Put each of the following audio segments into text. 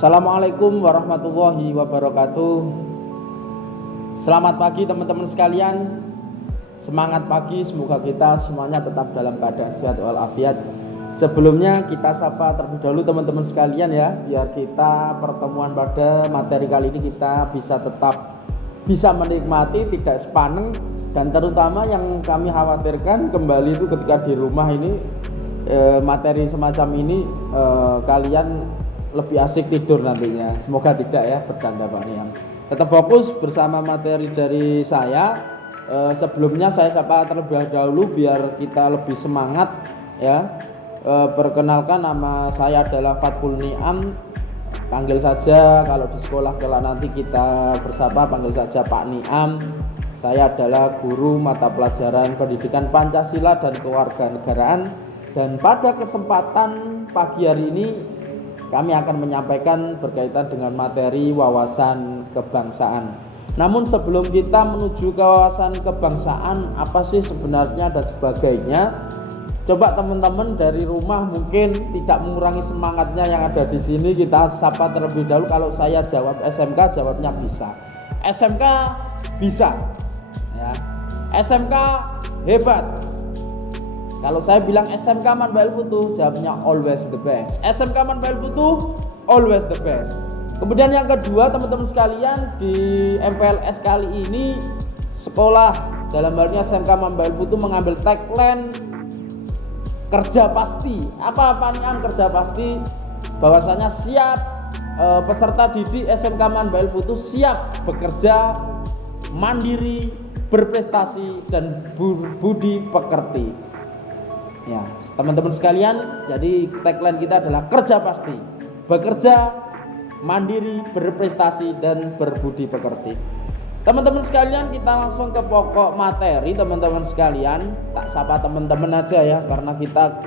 Assalamualaikum warahmatullahi wabarakatuh. Selamat pagi teman-teman sekalian. Semangat pagi, semoga kita semuanya tetap dalam keadaan sehat walafiat. Sebelumnya kita sapa terlebih dahulu teman-teman sekalian ya, biar kita pertemuan pada materi kali ini kita bisa menikmati, tidak sepaneng. Dan terutama yang kami khawatirkan kembali itu ketika di rumah ini materi semacam ini kalian lebih asik tidur nantinya. Semoga tidak ya, bercanda Pak Niam. Tetap fokus bersama materi dari saya. Sebelumnya saya sapa terlebih dahulu biar kita lebih semangat ya. Perkenalkan, nama saya adalah Fathul Niam. Panggil saja kalau di sekolah kelak nanti kita bersapa panggil saja Pak Niam. Saya adalah guru mata pelajaran pendidikan Pancasila dan Kewarganegaraan. Dan pada kesempatan pagi hari ini kami akan menyampaikan berkaitan dengan materi wawasan kebangsaan. Namun sebelum kita menuju ke wawasan kebangsaan, apa sih sebenarnya dan sebagainya, coba teman-teman dari rumah mungkin tidak mengurangi semangatnya yang ada di sini. Kita sapa terlebih dahulu. Kalau saya jawab SMK, jawabnya bisa. SMK bisa, ya. SMK hebat. Kalau saya bilang SMK Manbail Futuh, jawabnya always the best. SMK Manbail Futuh, always the best. Kemudian yang kedua teman-teman sekalian, di MPLS kali ini sekolah dalam halnya SMK Manbail Futuh mengambil tagline kerja pasti. Apa Niam kerja pasti? Bahwasanya siap, peserta didik SMK Manbail Futuh siap bekerja mandiri, berprestasi dan budi pekerti. Ya, teman-teman sekalian, jadi tagline kita adalah kerja pasti, bekerja, mandiri, berprestasi dan berbudi pekerti. Teman-teman sekalian, kita langsung ke pokok materi. Teman-teman sekalian, tak sapa teman-teman aja ya, karena kita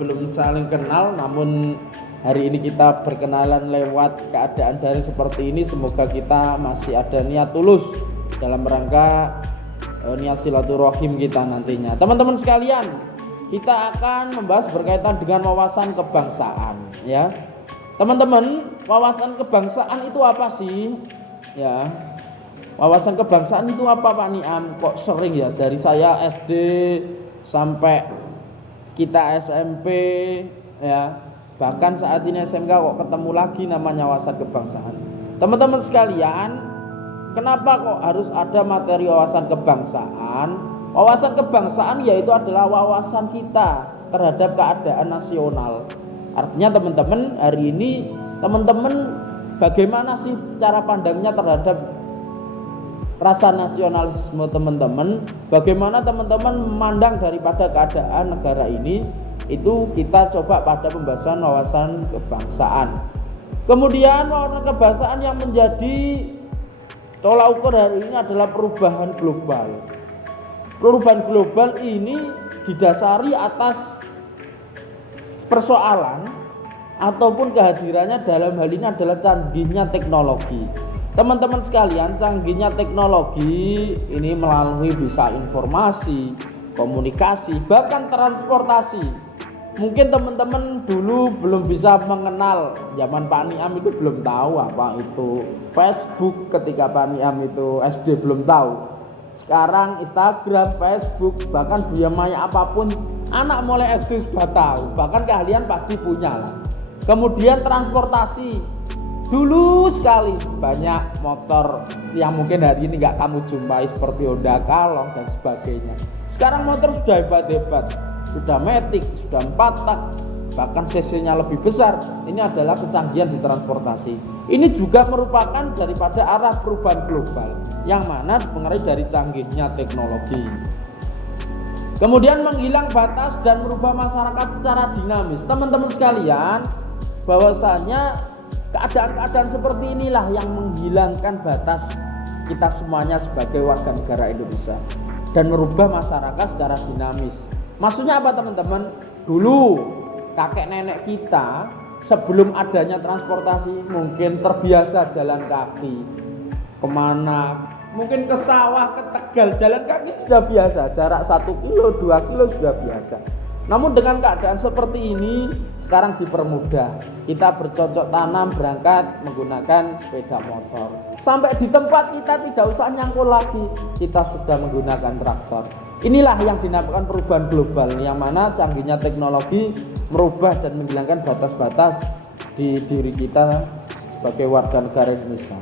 belum saling kenal. Namun hari ini kita berkenalan lewat keadaan daring seperti ini. Semoga kita masih ada niat tulus dalam rangka niat silaturahim kita nantinya. Teman-teman sekalian, kita akan membahas berkaitan dengan wawasan kebangsaan ya. Teman-teman, wawasan kebangsaan itu apa sih? Ya. Wawasan kebangsaan itu apa Pak Niam? Kok sering ya dari saya SD sampai kita SMP ya. Bahkan saat ini SMK kok ketemu lagi namanya wawasan kebangsaan. Teman-teman sekalian, kenapa kok harus ada materi wawasan kebangsaan? Wawasan kebangsaan yaitu adalah wawasan kita terhadap keadaan nasional. Artinya teman-teman, hari ini teman-teman bagaimana sih cara pandangnya terhadap rasa nasionalisme teman-teman? Bagaimana teman-teman memandang daripada keadaan negara ini? Itu kita coba pada pembahasan wawasan kebangsaan. Kemudian wawasan kebangsaan yang menjadi tolak ukur hari ini adalah perubahan global. Perubahan global ini didasari atas persoalan ataupun kehadirannya dalam hal ini adalah canggihnya teknologi. Teman-teman sekalian, canggihnya teknologi ini melalui bisa informasi, komunikasi, bahkan transportasi. Mungkin teman-teman dulu belum bisa mengenal, zaman Pak Niam itu belum tahu apa itu Facebook, ketika Pak Niam itu SD belum tahu. Sekarang Instagram, Facebook, bahkan dunia maya apapun anak mulai SD sudah tahu. Bahkan kalian pasti punya lah. Kemudian transportasi, dulu sekali banyak motor yang mungkin hari ini nggak kamu jumpai seperti Honda Kalong dan sebagainya. Sekarang motor sudah hebat-hebat, sudah matic, sudah 4 tak, bahkan cc-nya lebih besar. Ini adalah kecanggihan di transportasi. Ini juga merupakan daripada arah perubahan global yang mana mengenai dari canggihnya teknologi. Kemudian menghilang batas dan merubah masyarakat secara dinamis. Teman-teman sekalian, bahwasanya keadaan-keadaan seperti inilah yang menghilangkan batas kita semuanya sebagai warga negara Indonesia dan merubah masyarakat secara dinamis. Maksudnya apa teman-teman? Dulu kakek nenek kita sebelum adanya transportasi mungkin terbiasa jalan kaki kemana, mungkin ke sawah, ke Tegal, jalan kaki sudah biasa, jarak 1 kilo, 2 kilo sudah biasa. Namun dengan keadaan seperti ini sekarang dipermudah. Kita bercocok tanam berangkat menggunakan sepeda motor. Sampai di tempat kita tidak usah nyangkul lagi, kita sudah menggunakan traktor. Inilah yang dinamakan perubahan global, yang mana canggihnya teknologi merubah dan menghilangkan batas-batas di diri kita sebagai warga negara Indonesia.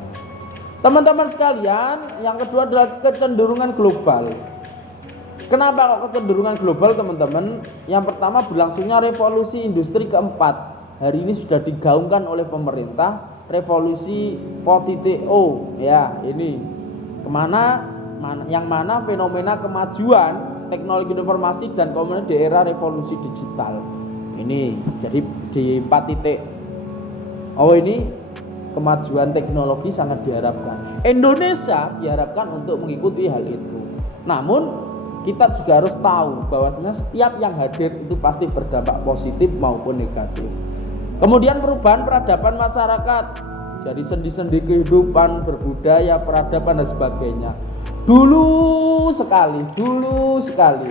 Teman-teman sekalian, yang kedua adalah kecenderungan global. Kenapa kok kecenderungan global, teman-teman? Yang pertama, berlangsungnya revolusi industri keempat. Hari ini sudah digaungkan oleh pemerintah, revolusi 4.0 ya, ini yang mana fenomena kemajuan teknologi informasi dan komunikasi di era revolusi digital. Ini jadi di 4.0 ini kemajuan teknologi sangat diharapkan. Indonesia diharapkan untuk mengikuti hal itu. Namun kita juga harus tahu bahwasanya setiap yang hadir itu pasti berdampak positif maupun negatif. Kemudian perubahan peradaban masyarakat, jadi sendi-sendi kehidupan, berbudaya, peradaban dan sebagainya. Dulu sekali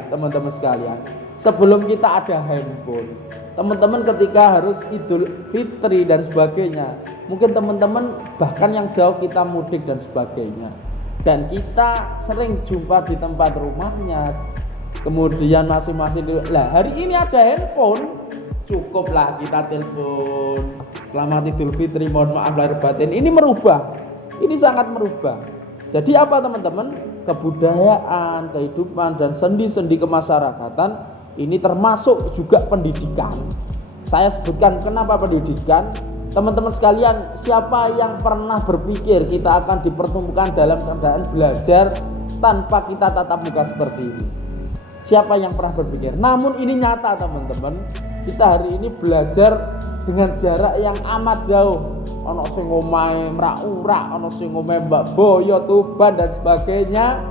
teman-teman sekalian, sebelum kita ada handphone, teman-teman ketika harus Idul Fitri dan sebagainya, mungkin teman-teman bahkan yang jauh kita mudik dan sebagainya, dan kita sering jumpa di tempat rumahnya, kemudian masing-masing lah. Hari ini ada handphone, cukuplah kita telepon, selamat Idul Fitri, mohon maaf lahir batin. Ini merubah, ini sangat merubah. Jadi apa teman-teman? Kebudayaan, kehidupan dan sendi-sendi kemasyarakatan ini termasuk juga pendidikan. Saya sebutkan kenapa pendidikan. Teman-teman sekalian, siapa yang pernah berpikir kita akan dipertemukan dalam keadaan belajar tanpa kita tatap muka seperti ini? Siapa yang pernah berpikir? Namun ini nyata teman-teman. Kita hari ini belajar dengan jarak yang amat jauh. Ono sing omahe Mrak-Urak, ono sing omahe Mbak Boyo, Tuban dan sebagainya,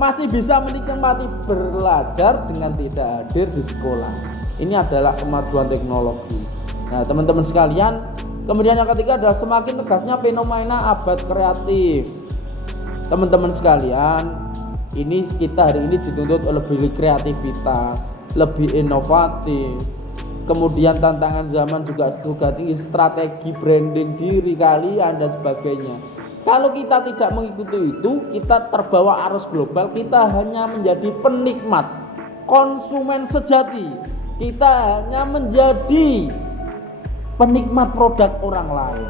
masih bisa menikmati belajar dengan tidak hadir di sekolah. Ini adalah kemajuan teknologi. Nah, teman-teman sekalian, kemudian yang ketiga adalah semakin tegasnya fenomena abad kreatif. Teman-teman sekalian, ini kita hari ini dituntut lebih kreativitas, lebih inovatif. Kemudian tantangan zaman juga tinggi, strategi branding diri kalian dan sebagainya. Kalau kita tidak mengikuti itu, kita terbawa arus global, kita hanya menjadi penikmat, konsumen sejati. Kita hanya menjadi penikmat produk orang lain.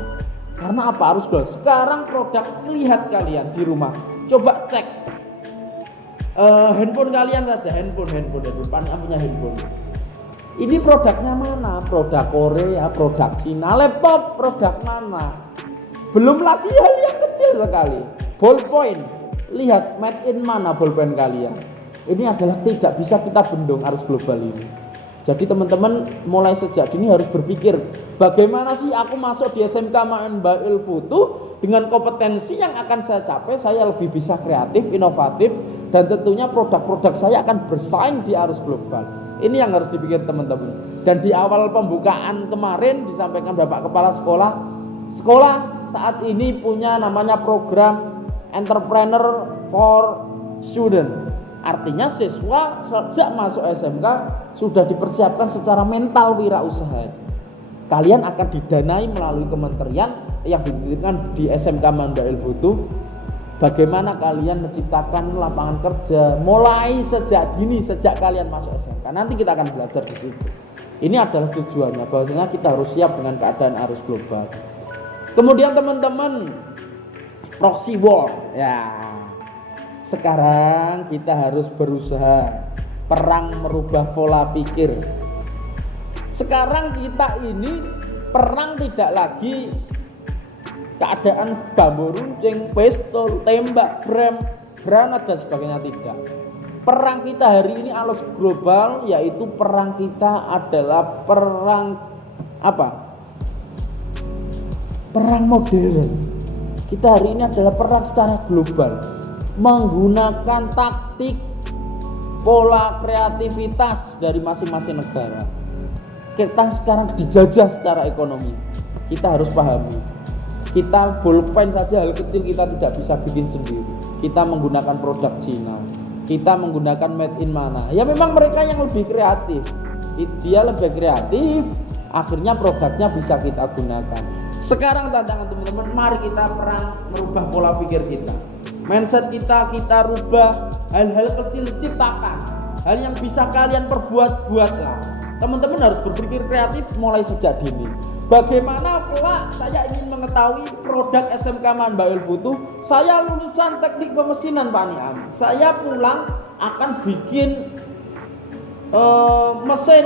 Karena apa? Arus global. Sekarang produk, lihat kalian di rumah, coba cek handphone kalian saja, handphone paling punya handphone. Ini produknya mana? Produk Korea, produk Cina, laptop, produk mana? Belum lagi hal yang kecil sekali, ballpoint. Lihat made in mana ballpoint kalian. Ini adalah tidak bisa kita bendung arus global ini. Jadi teman-teman mulai sejak dini harus berpikir, bagaimana sih aku masuk di SMK Ma'en Bail Futu dengan kompetensi yang akan saya capai, saya lebih bisa kreatif, inovatif, dan tentunya produk-produk saya akan bersaing di arus global. Ini yang harus dipikir teman-teman. Dan di awal pembukaan kemarin disampaikan Bapak Kepala Sekolah saat ini punya namanya program Entrepreneur for Student. Artinya siswa sejak masuk SMK sudah dipersiapkan secara mental wirausaha. Kalian akan didanai melalui kementerian yang diberikan di SMK Mandail Futu. Bagaimana kalian menciptakan lapangan kerja mulai sejak dini, sejak kalian masuk SMK. Nanti kita akan belajar di situ. Ini adalah tujuannya, bahwasanya kita harus siap dengan keadaan arus global. Kemudian teman-teman, proxy war. Ya, sekarang kita harus berusaha perang merubah pola pikir. Sekarang kita ini perang tidak lagi keadaan bambu runcing, pistol, tembak, granat dan sebagainya, tidak. Perang kita hari ini arus global, yaitu perang kita adalah perang apa? Perang modern. Kita hari ini adalah perang secara global, menggunakan taktik, pola kreativitas dari masing-masing negara. Kita sekarang dijajah secara ekonomi. Kita harus pahami. Kita bolpen saja hal kecil kita tidak bisa bikin sendiri. Kita menggunakan produk Cina. Kita menggunakan made in mana. Ya memang mereka yang lebih kreatif. dia lebih kreatif, akhirnya produknya bisa kita gunakan. Sekarang tantangan teman-teman, mari kita perang merubah pola pikir kita, mindset kita rubah. Hal-hal kecil ciptakan, hal yang bisa kalian perbuat, buatlah. Teman-teman harus berpikir kreatif mulai sejak dini. Bagaimana kelak saya ingin mengetahui produk SMK Man Bail Futu, saya lulusan teknik pemesinan Pak Niam, saya pulang akan bikin mesin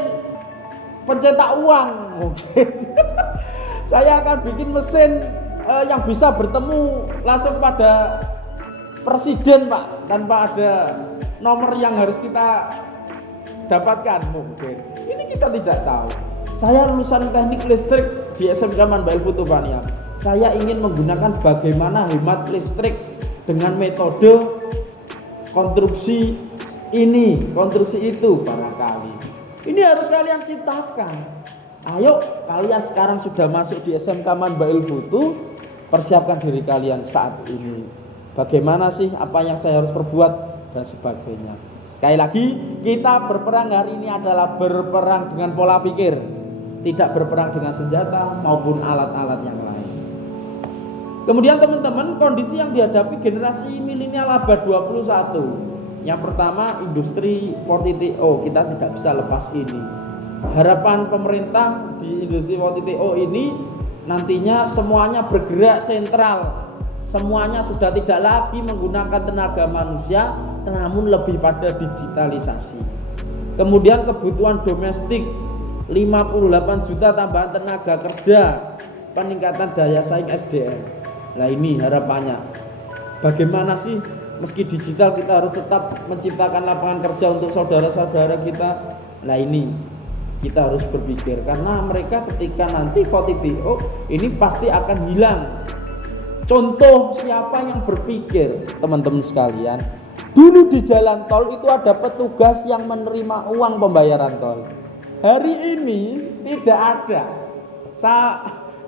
pencetak uang mungkin. Saya akan bikin mesin yang bisa bertemu langsung pada presiden Pak, tanpa ada nomor yang harus kita dapatkan mungkin. Ini kita tidak tahu. Saya lulusan teknik listrik di SMK Man Bail Futu Pak Niam. Saya ingin menggunakan bagaimana hemat listrik dengan metode konstruksi ini, konstruksi itu barangkali. Ini harus kalian ciptakan. Ayo, kalian sekarang sudah masuk di SMK Man Bail Futu, persiapkan diri kalian saat ini. Bagaimana sih apa yang saya harus perbuat dan sebagainya. Sekali lagi, kita berperang hari ini adalah berperang dengan pola pikir, tidak berperang dengan senjata maupun alat-alat yang lain. Kemudian teman-teman, kondisi yang dihadapi generasi milenial abad 21. Yang pertama, industri 4.0, kita tidak bisa lepas ini. Harapan pemerintah di industri 4.0 ini nantinya semuanya bergerak sentral. Semuanya sudah tidak lagi menggunakan tenaga manusia, namun lebih pada digitalisasi. Kemudian kebutuhan domestik 58 juta tambahan tenaga kerja, peningkatan daya saing SDM. Nah ini harapannya. Bagaimana sih meski digital kita harus tetap menciptakan lapangan kerja untuk saudara-saudara kita. Nah ini kita harus berpikir, karena mereka ketika nanti 4.0 ini pasti akan hilang. Contoh siapa yang berpikir, teman-teman sekalian, dulu di jalan tol itu ada petugas yang menerima uang pembayaran tol. Hari ini tidak ada.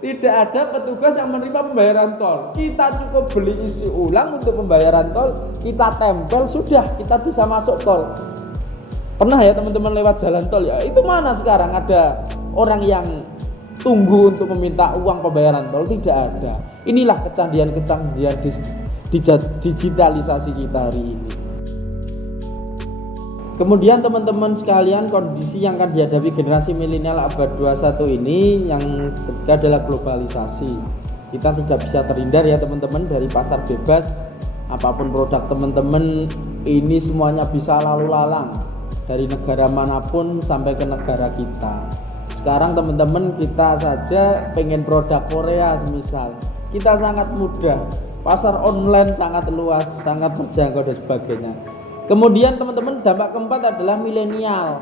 Tidak ada petugas yang menerima pembayaran tol. Kita cukup beli isi ulang untuk pembayaran tol, kita tempel, sudah kita bisa masuk tol. Pernah ya teman-teman lewat jalan tol ya? Itu mana sekarang ada orang yang tunggu untuk meminta uang pembayaran tol? Tidak ada. Inilah kecanggihan-kecanggihan digitalisasi kita hari ini. Kemudian teman-teman sekalian, kondisi yang akan dihadapi generasi milenial abad 21 ini yang ketiga adalah globalisasi. Kita tidak bisa terhindar ya teman-teman dari pasar bebas. Apapun produk teman-teman ini semuanya bisa lalu lalang dari negara manapun sampai ke negara kita. Sekarang teman-teman kita saja pengen produk Korea semisal, kita sangat mudah, pasar online sangat luas, sangat terjangkau dan sebagainya. Kemudian teman-teman, dampak keempat adalah milenial,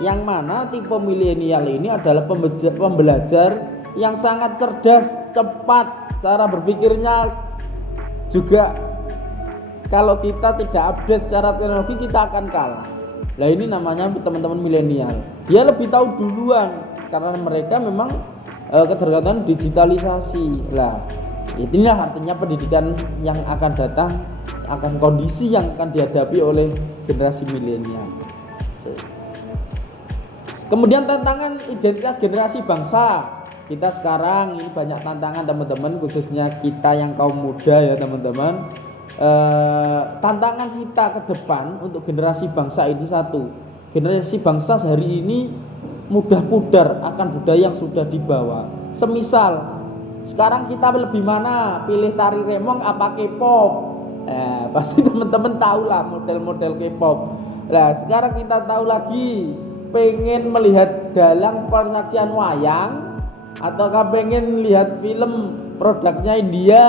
yang mana tipe milenial ini adalah pembelajar yang sangat cerdas, cepat, cara berpikirnya juga kalau kita tidak update secara teknologi kita akan kalah. Nah ini namanya teman-teman milenial, dia lebih tahu duluan karena mereka memang ketergantungan digitalisasi. Lah inilah artinya pendidikan yang akan datang, akan kondisi yang akan dihadapi oleh generasi milenial. Kemudian tantangan identitas generasi bangsa. Kita sekarang ini banyak tantangan teman-teman, khususnya kita yang kaum muda ya teman-teman. Tantangan kita ke depan untuk generasi bangsa ini satu. Generasi bangsa hari ini mudah pudar akan budaya yang sudah dibawa. Semisal sekarang kita lebih mana? Pilih tari remong apa K-pop? Pasti teman-teman tahu lah model-model K-pop. Nah sekarang kita tahu lagi, pengen melihat dalang persaksian wayang ataukah pengen lihat film produknya India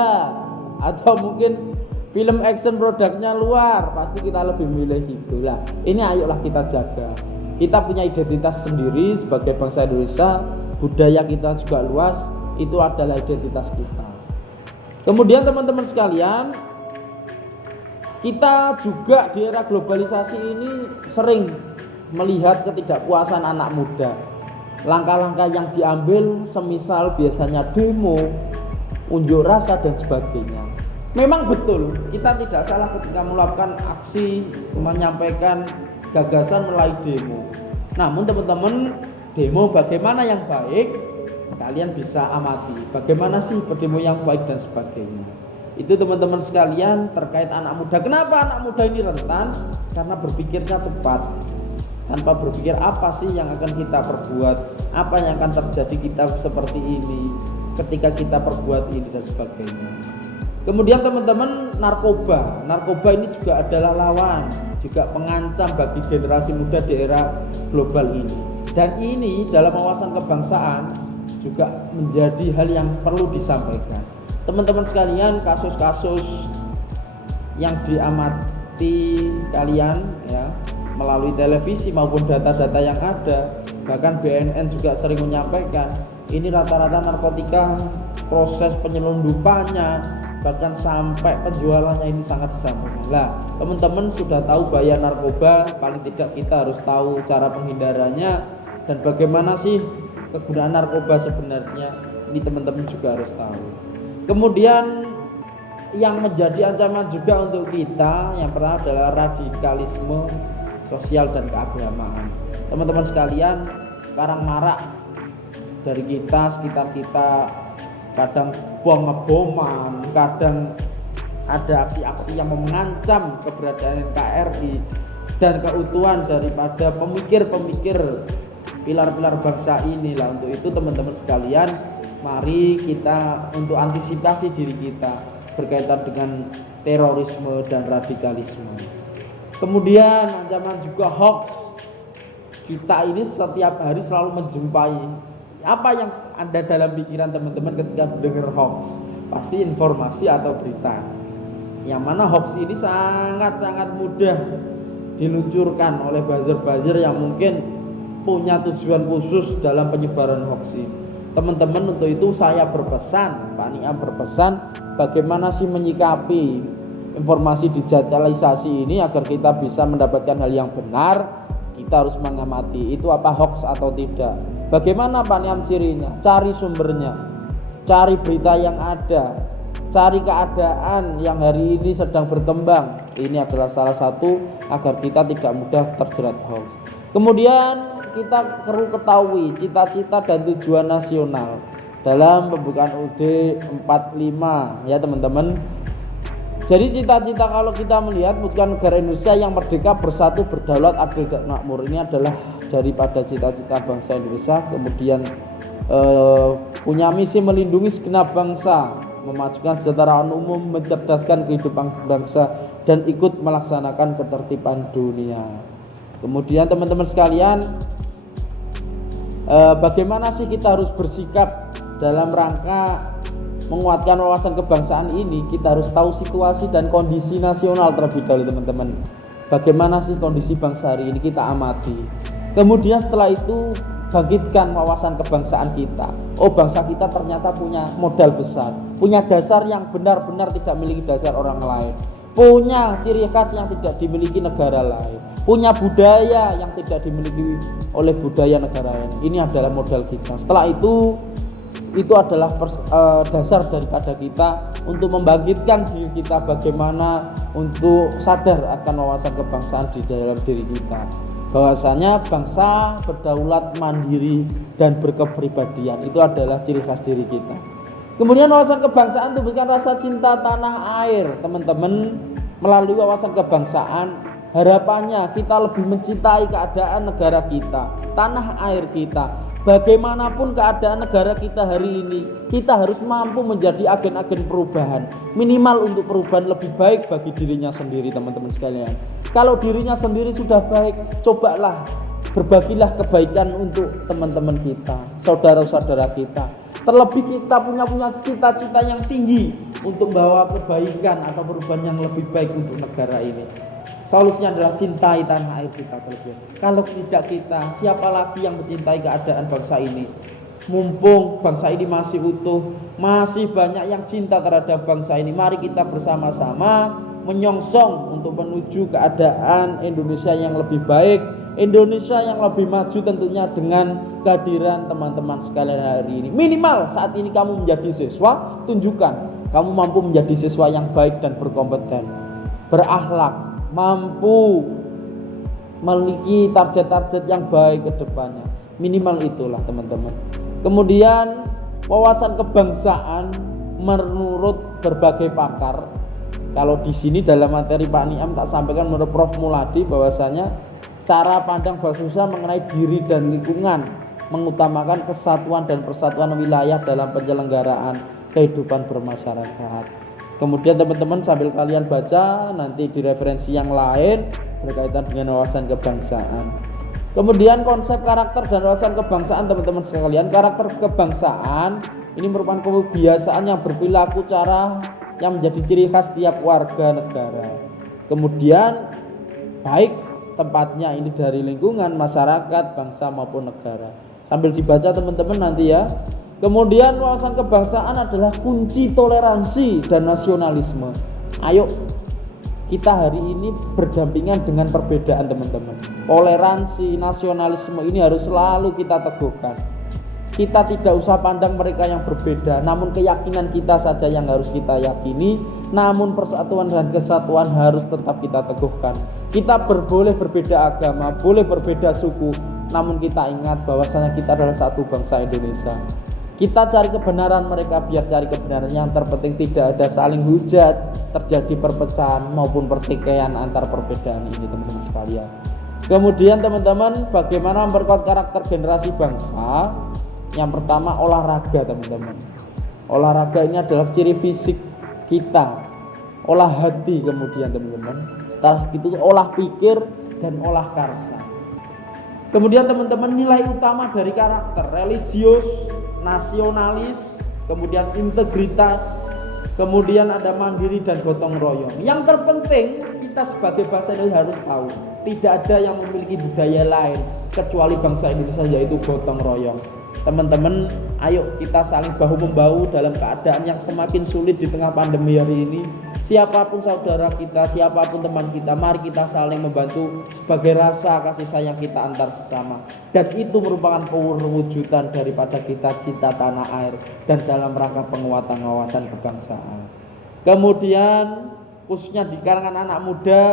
atau mungkin film action produknya luar, pasti kita lebih milih situ lah. Ini ayolah kita jaga. Kita punya identitas sendiri sebagai bangsa Indonesia, budaya kita juga luas, itu adalah identitas kita. Kemudian teman-teman sekalian, kita juga di era globalisasi ini sering melihat ketidakpuasan anak muda. Langkah-langkah yang diambil semisal biasanya demo, unjuk rasa dan sebagainya. Memang betul, kita tidak salah ketika melakukan aksi menyampaikan gagasan melalui demo. Namun teman-teman, demo bagaimana yang baik kalian bisa amati. Bagaimana sih berdemo yang baik dan sebagainya. Itu teman-teman sekalian terkait anak muda. Kenapa anak muda ini rentan? Karena berpikirnya cepat, tanpa berpikir apa sih yang akan kita perbuat, apa yang akan terjadi kita seperti ini ketika kita perbuat ini dan sebagainya. Kemudian teman-teman, narkoba ini juga adalah lawan, juga pengancam bagi generasi muda di era global ini. Dan ini dalam wawasan kebangsaan juga menjadi hal yang perlu disampaikan. Teman-teman sekalian, kasus-kasus yang diamati kalian ya melalui televisi maupun data-data yang ada, bahkan BNN juga sering menyampaikan, ini rata-rata narkotika, proses penyelundupannya, bahkan sampai penjualannya ini sangat disampaikan. Lah, teman-teman sudah tahu bahaya narkoba, paling tidak kita harus tahu cara penghindarannya dan bagaimana sih kegunaan narkoba sebenarnya. Ini teman-teman juga harus tahu. Kemudian yang menjadi ancaman juga untuk kita, yang pertama adalah radikalisme sosial dan keagamaan. Teman-teman sekalian, sekarang marak dari kita, sekitar kita, kadang bom-boman, kadang ada aksi-aksi yang mengancam keberadaan NKRI dan keutuhan daripada pemikir-pemikir pilar-pilar bangsa inilah. Untuk itu teman-teman sekalian, mari kita untuk antisipasi diri kita berkaitan dengan terorisme dan radikalisme. Kemudian ancaman juga hoax. Kita ini setiap hari selalu menjumpai. Apa yang ada dalam pikiran teman-teman ketika mendengar hoax? Pasti informasi atau berita. Yang mana hoax ini sangat-sangat mudah diluncurkan oleh buzzer-buzzer yang mungkin punya tujuan khusus dalam penyebaran hoax ini. Teman-teman, untuk itu saya berpesan, Pak Niam berpesan, bagaimana sih menyikapi informasi digitalisasi ini agar kita bisa mendapatkan hal yang benar. Kita harus mengamati itu apa hoax atau tidak. Bagaimana Pak Niam cirinya? Cari sumbernya, cari berita yang ada, cari keadaan yang hari ini sedang berkembang. Ini adalah salah satu agar kita tidak mudah terjerat hoax. Kemudian kita perlu ketahui cita-cita dan tujuan nasional dalam pembukaan UUD 45 ya teman-teman. Jadi cita-cita kalau kita melihat bukan negara Indonesia yang merdeka, bersatu, berdaulat, adil dan makmur, ini adalah daripada cita-cita bangsa Indonesia. Kemudian punya misi melindungi segenap bangsa, memajukan kesejahteraan umum, mencerdaskan kehidupan bangsa dan ikut melaksanakan ketertiban dunia. Kemudian teman-teman sekalian, bagaimana sih kita harus bersikap dalam rangka menguatkan wawasan kebangsaan ini? Kita harus tahu situasi dan kondisi nasional terlebih dahulu teman-teman. Bagaimana sih kondisi bangsa hari ini, kita amati. Kemudian setelah itu bangkitkan wawasan kebangsaan kita. Oh, bangsa kita ternyata punya modal besar, punya dasar yang benar-benar tidak memiliki dasar orang lain, punya ciri khas yang tidak dimiliki negara lain, punya budaya yang tidak dimiliki oleh budaya negara lain. Ini adalah modal kita. Setelah itu adalah dasar daripada kita untuk membangkitkan diri kita, bagaimana untuk sadar akan wawasan kebangsaan di dalam diri kita, bahwasanya bangsa berdaulat, mandiri dan berkepribadian itu adalah ciri khas diri kita. Kemudian wawasan kebangsaan tumbuhkan rasa cinta tanah air teman-teman. Melalui wawasan kebangsaan, harapannya kita lebih mencintai keadaan negara kita, tanah air kita. Bagaimanapun keadaan negara kita hari ini, kita harus mampu menjadi agen-agen perubahan, minimal untuk perubahan lebih baik bagi dirinya sendiri teman-teman sekalian. Kalau dirinya sendiri sudah baik, cobalah berbagilah kebaikan untuk teman-teman kita, saudara-saudara kita. Terlebih kita punya cita-cita yang tinggi untuk membawa kebaikan atau perubahan yang lebih baik untuk negara ini. Solusinya adalah cintai tanah air kita terlebih. Kalau tidak kita, siapa lagi yang mencintai keadaan bangsa ini? Mumpung bangsa ini masih utuh, masih banyak yang cinta terhadap bangsa ini. Mari kita bersama-sama menyongsong untuk menuju keadaan Indonesia yang lebih baik, Indonesia yang lebih maju tentunya dengan kehadiran teman-teman sekalian hari ini. Minimal saat ini kamu menjadi siswa, tunjukkan kamu mampu menjadi siswa yang baik dan berkompeten, berakhlak, mampu memiliki target-target yang baik ke depannya. Minimal itulah teman-teman. Kemudian wawasan kebangsaan menurut berbagai pakar. Kalau di sini dalam materi Pak Niam tak sampaikan menurut Prof Muladi bahwasanya cara pandang Basusa mengenai diri dan lingkungan, mengutamakan kesatuan dan persatuan wilayah dalam penyelenggaraan kehidupan bermasyarakat. Kemudian teman-teman sambil kalian baca nanti di referensi yang lain berkaitan dengan wawasan kebangsaan. Kemudian konsep karakter dan wawasan kebangsaan teman-teman sekalian. Karakter kebangsaan ini merupakan kebiasaan yang berperilaku cara yang menjadi ciri khas tiap warga negara. Kemudian baik tempatnya ini dari lingkungan, masyarakat, bangsa maupun negara. Sambil dibaca teman-teman nanti ya. Kemudian wawasan kebangsaan adalah kunci toleransi dan nasionalisme. Ayo kita hari ini berdampingan dengan perbedaan teman-teman. Toleransi, nasionalisme ini harus selalu kita teguhkan. Kita tidak usah pandang mereka yang berbeda, namun keyakinan kita saja yang harus kita yakini. Namun persatuan dan kesatuan harus tetap kita teguhkan. Kita boleh berbeda agama, boleh berbeda suku, namun kita ingat bahwasanya kita adalah satu bangsa Indonesia. Kita cari kebenaran, mereka biar cari kebenaran. Yang terpenting tidak ada saling hujat, terjadi perpecahan maupun pertikaian antar perbedaan ini teman-teman sekalian. Kemudian teman-teman, bagaimana memperkuat karakter generasi bangsa? Yang pertama olahraga teman-teman. Olahraga ini adalah ciri fisik kita. Olah hati kemudian teman-teman. Setelah itu olah pikir dan olah karsa. Kemudian teman-teman nilai utama dari karakter religius, nasionalis, kemudian integritas, kemudian ada mandiri dan gotong royong. Yang terpenting kita sebagai bangsa Indonesia harus tahu tidak ada yang memiliki budaya lain kecuali bangsa Indonesia, yaitu gotong royong. Teman-teman, ayo kita saling bahu-membahu dalam keadaan yang semakin sulit di tengah pandemi hari ini. Siapapun saudara kita, siapapun teman kita, mari kita saling membantu sebagai rasa kasih sayang kita antar sesama. Dan itu merupakan perwujudan daripada kita cinta tanah air dan dalam rangka penguatan wawasan kebangsaan. Kemudian khususnya di kalangan anak muda,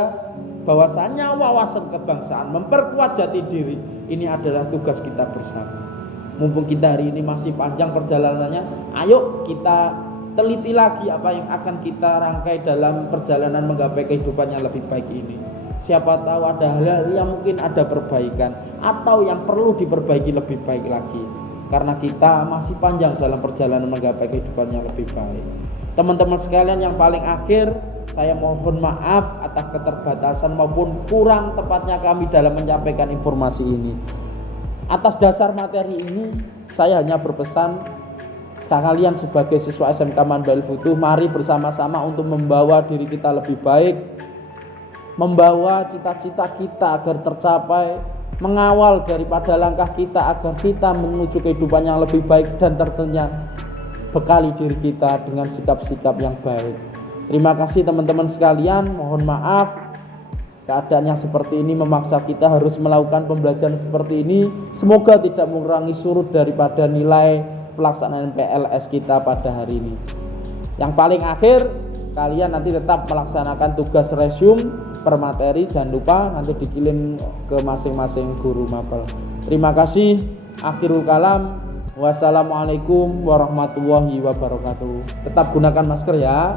bahwasanya wawasan kebangsaan memperkuat jati diri ini adalah tugas kita bersama. Mumpung kita hari ini masih panjang perjalanannya, ayo kita teliti lagi apa yang akan kita rangkai dalam perjalanan menggapai kehidupan yang lebih baik ini. Siapa tahu ada hal yang mungkin ada perbaikan atau yang perlu diperbaiki lebih baik lagi. Karena kita masih panjang dalam perjalanan menggapai kehidupan yang lebih baik. Teman-teman sekalian, yang paling akhir saya mohon maaf atas keterbatasan maupun kurang tepatnya kami dalam menyampaikan informasi ini. Atas dasar materi ini saya hanya berpesan kalian sebagai siswa SMK Manbail Futuh, mari bersama-sama untuk membawa diri kita lebih baik, membawa cita-cita kita agar tercapai, mengawal daripada langkah kita agar kita menuju kehidupan yang lebih baik, dan tentunya bekali diri kita dengan sikap-sikap yang baik. Terima kasih teman-teman sekalian, mohon maaf keadaan yang seperti ini memaksa kita harus melakukan pembelajaran seperti ini. Semoga tidak mengurangi surut daripada nilai pelaksanaan PLS kita pada hari ini. Yang paling akhir, kalian nanti tetap melaksanakan tugas resume per materi, jangan lupa nanti dikirim ke masing-masing guru mapel. Terima kasih. Akhirul kalam. Wassalamualaikum warahmatullahi wabarakatuh. Tetap gunakan masker ya.